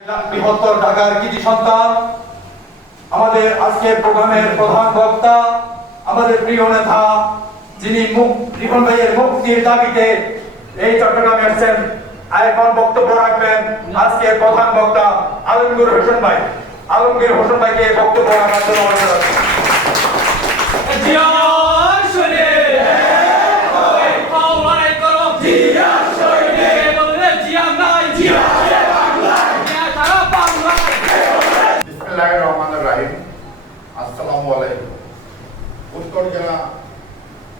বৃহত্তর ঢাকার কৃতি সন্তান আমাদের আজকের প্রোগ্রামের প্রধান বক্তা আমাদের প্রিয় নেতা যিনি রিপন ভাইয়ের মুক্তির দাবিতে এই চট্টগ্রামে আসছেন এখন বক্তব্য রাখবেন আজকের প্রধান বক্তা আলমগীর হোসেন ভাই। আলমগীর হোসেন ভাইকে বক্তব্য রাখার জন্য অনুরোধ করছি। আসসালামু আলাইকুম। উত্তর জেলা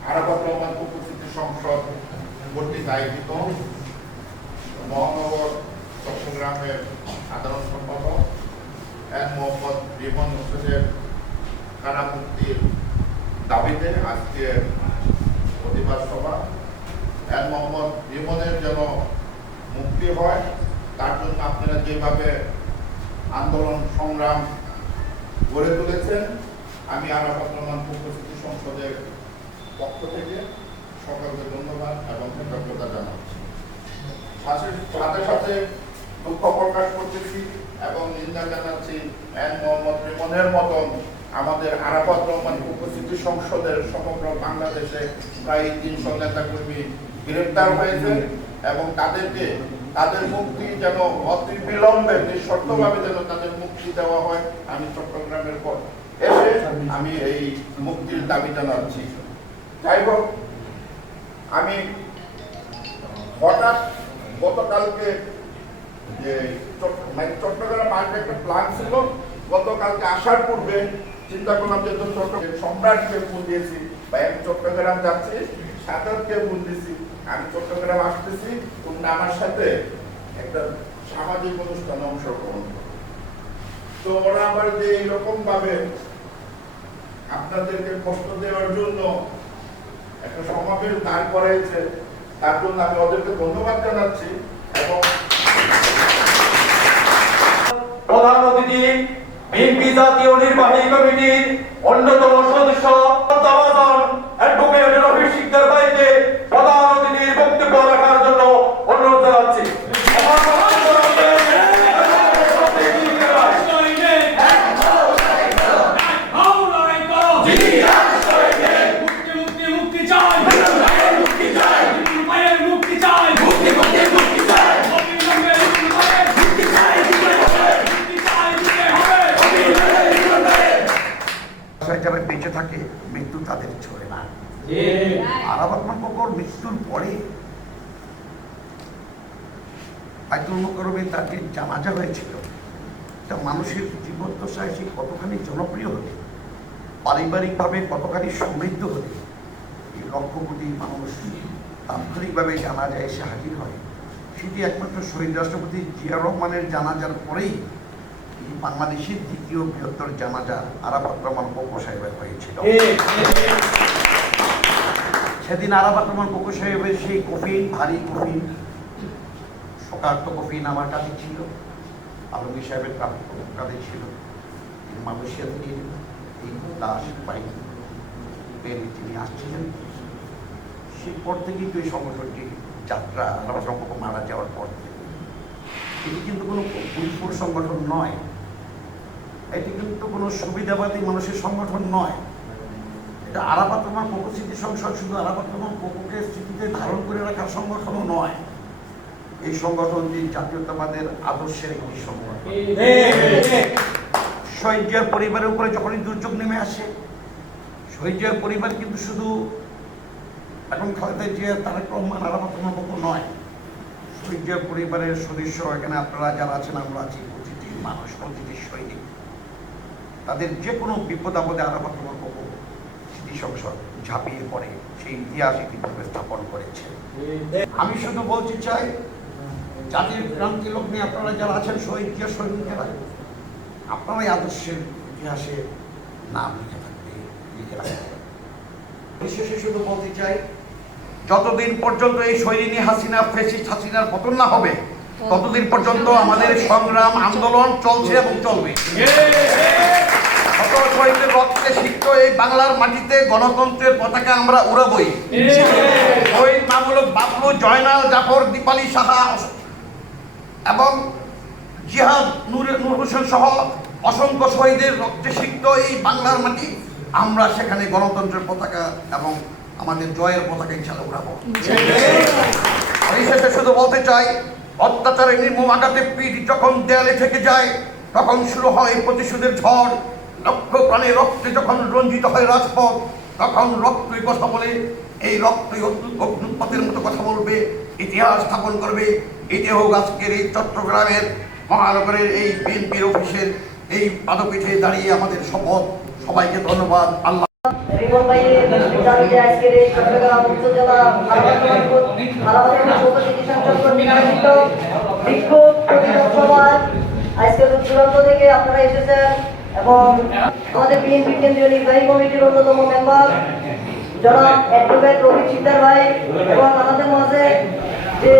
আরাফাত রহমান উপস্থিতি সংসদ কর্তৃক আয়োজিত মহানগর চট্টগ্রামের সাধারণ সম্পাদক এন মোহাম্মদ রিপন হোসেনের কারা মুক্তির দাবিতে আজকে প্রতিবাদ সভা। এন মোহাম্মদ রিপনের যেন মুক্তি হয় তার জন্য আপনারা যেভাবে আন্দোলন সংগ্রাম গড়ে তুলেছেন, আমি আরাফাত রহমান উপস্থিতি সংসদের পক্ষ থেকে সকলকে ধন্যবাদ এবং কৃতজ্ঞতা জানাচ্ছি। সাথে সাথে দুঃখ প্রকাশ করতেছি এবং নিন্দা জানাচ্ছি এন মোহাম্মদ রিপনের মতন আমাদের আরাফাত রহমান উপস্থিতি সংসদের সমগ্র বাংলাদেশে প্রায় 300 নেতাকর্মী গ্রেপ্তার হয়েছে এবং তাদের মুক্তি যেন অতি বিলম্বে নিঃশর্তভাবে যেন তাদের মুক্তি দেওয়া হয়। আমি চট্টগ্রামের পর এসে আমি এই মুক্তির দাবি জানাচ্ছি। যাই হোক, আমি হঠাৎ গতকালকে যে চট্টগ্রাম আসবে একটা প্ল্যান ছিল, গতকালকে আসার পূর্বে চিন্তা করলাম যে সম্রাটকে ফোন দিয়েছি বা আমি চট্টগ্রাম যাচ্ছি, সাঁতারকে ফোন দিয়েছি আমি চট্টগ্রাম আসতেছি, তোমরা আমার সাথে একটা সামাজিক অনুষ্ঠানে অংশগ্রহণ করো। তো ওরা আবার যে এইরকম ভাবে আপনাদেরকে কষ্ট দেওয়ার জন্য একটা সমাবেশ দাঁড় করাইছে, তার জন্য আমি ওদেরকে ধন্যবাদ জানাচ্ছি। এবং প্রধান অতিথি বিএনপি জাতীয় নির্বাহী কমিটির অন্যতম সদস্য অ্যাডভোকেট রফিক শিকদার ভাইকে প্রধান অতিথির বক্তব্য রাখার জন্য অনুরোধ জানাচ্ছি। যারা বেঁচে থাকে মৃত্যু তাদের ছড়ে না। আরাফাত রহমান মৃত্যুর পরে বাইতুল মোকাররমে তার যে জানাজা হয়েছিল, এটা মানুষের জীবদ্দশায় সে কতখানি জনপ্রিয় হলে, পারিবারিকভাবে কতখানি সমৃদ্ধ হলে এই লক্ষ কোটি মানুষ তাৎক্ষণিকভাবে জানাজায় এসে হাজির হয়, সেটি একমাত্র শহীদ রাষ্ট্রপতি জিয়া রহমানের জানাজার পরেই বাংলাদেশের দ্বিতীয় বৃহত্তর জানাজা আরাফাত রহমান কোকো সাহেবের হয়েছিল। সেদিন আরাফাত রহমান কোকো সাহেবের সেই কফিন, ভারী কফিন, শোকার্ত কফিন আমার কাছে ছিল, আলমগীর সাহেবের কাছে ছিল। মালয়েশিয়া থেকে এই লাশ বাইক তিনি আসছিলেন। সেই পর থেকেই তো এই সংগঠনটির যাত্রা, আরাফাত রহমান কোকো মারা যাওয়ার পর থেকে। এটি কিন্তু কোনো ফুলফুল সংগঠন নয়, এটি কিন্তু কোনো সুবিধাবাদী মানুষের সংগঠন নয়। এটা আরাফাত রহমান কোকো স্মৃতি সংসদ শুধু আরাফাত রহমান কোকোকে স্মৃতিতে ধারণ করে রাখার সংগঠনও নয়, এই সংগঠনটি জাতীয়তাবাদের আদর্শের একটি সংগঠন। শহীদ জিয়ার পরিবারের উপরে যখনই দুর্যোগ নেমে আসে, শহীদ জিয়ার পরিবার কিন্তু শুধু এখন খালেদা জিয়া, তারেক রহমান, আরাফাত রহমান কোকো নয়, শহীদ জিয়ার পরিবারের সদস্য এখানে আপনারা যারা আছেন, আমরা আছি, প্রতিটি মানুষ, প্রতিটি সৈনিক, তাদের যে কোনো বিপদ আপদে আরাফাত রহমান কোকো স্মৃতি সংসদ ঝাঁপিয়ে পড়ে সেই ইতিহাস ইতিভাবে স্থাপন করেছে। আমি শুধু বলতে চাই, জাতির ক্রান্তি লগ্নে আপনারা যারা আছেন, শহীদ জিয়া সৈনিকেরা, আপনারাই আদর্শের ইতিহাসে নাম লিখে রাখবেন। বিশেষে শুধু বলতে চাই, যতদিন পর্যন্ত এই সৈনিক হাসিনা, ফ্যাসিস্ট হাসিনার পতন না হবে, ততদিন পর্যন্ত আমাদের সংগ্রাম আন্দোলন চলছে এবং চলবে। শহীদের রক্তে সিক্ত এই বাংলার মাটিতে গণতন্ত্রের পতাকা আমরা উড়াবই। শহীদ মামুনুল বাবলু, জয়নাল জাফর, দীপালি সাহা এবং জিহাদ নূর হোসেন সহ অসংখ্য শহীদের রক্তে সিক্ত এই বাংলার মাটি আমরা সেখানে গণতন্ত্রের পতাকা এবং আমাদের জয়ের পতাকা ইনশাআল্লাহ উড়াবো। এই শেষে শুধু বলতে চাই, অত্যাচারের নির্মম আঘাতে পিঠ যখন দেয়ালে থেকে যায় তখন শুরু হয় প্রতিশোধের ঝড়। লক্ষ প্রাণে রক্তে যখন রঞ্জিত হয় রাজপথ তখন রক্তই কথা বলে, এই রক্তই অগ্নুৎপাতের মতো কথা বলবে, ইতিহাস স্থাপন করবে। এটি হোক আজকের এই চট্টগ্রামের মহানগরের এই বিএনপির অফিসের এই পাদপীঠে দাঁড়িয়ে আমাদের শপথ। সবাইকে ধন্যবাদ। আল্লাহ রিপন ভাইয়ের দাবিতে আজকের এই চট্টগ্রাম উপজেলা বিক্ষোভ প্রতিবাদ সভায় আজকে দূরান্ত থেকে আপনারা এসেছেন এবং আমাদের বিএনপি কেন্দ্রীয় নির্বাহী কমিটির অন্যতম মেম্বার জনাব অ্যাডভোকেট রবি সিকদার ভাই এবং আমাদের মাঝে যে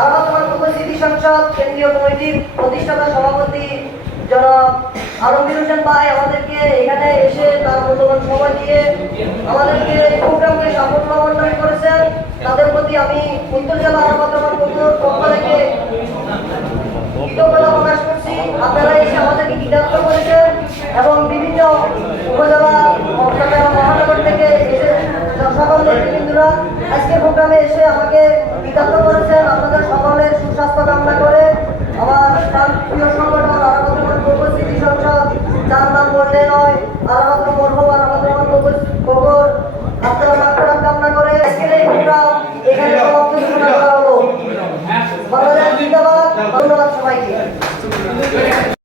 আরাফাত সিটি সংসদ কেন্দ্রীয় কমিটির প্রতিষ্ঠাতা সভাপতি জনাব আলমগীর হোসেন ভাই আমাদেরকে এখানে এসে তার মূল্যবান সময় দিয়ে আমাদেরকে এই প্রোগ্রামকে সাফল্য অর্জন করেছেন। তাদের প্রতি আমি উত্তর জেলা আরাফাত পক্ষ থেকে কৃতজ্ঞতা প্রকাশ করছি। আপনারা এসে আমাদেরকে কৃতার্থ করেছেন এবং বিভিন্ন উপজেলা মহানগর থেকে এসে সকল নেতৃবৃন্দরা আজকের প্রোগ্রামে এসে আমাকে কৃতার্থ